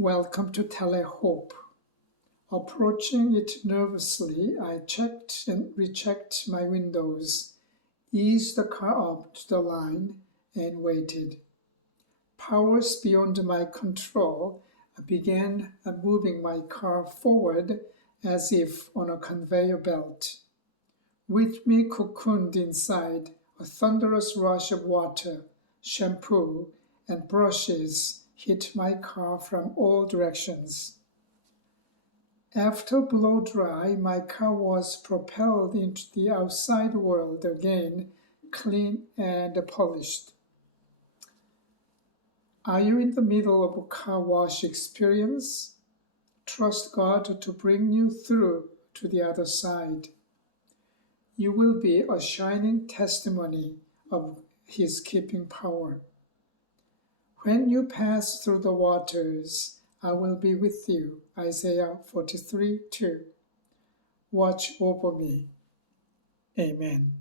Welcome to TeleHope. Approaching it nervously, I checked and rechecked my windows, eased the car up to the line, and waited. Powers beyond my control, I began moving my car forward as if on a conveyor belt. With me cocooned inside, a thunderous rush of water, shampoo, and brushes hit my car from all directions. After blow dry, my car was propelled into the outside world again, clean and polished. Are you in the middle of a car wash experience? Trust God to bring you through to the other side. You will be a shining testimony of His keeping power. When you pass through the waters, I will be with you. Isaiah 43:2. Watch over me. Amen.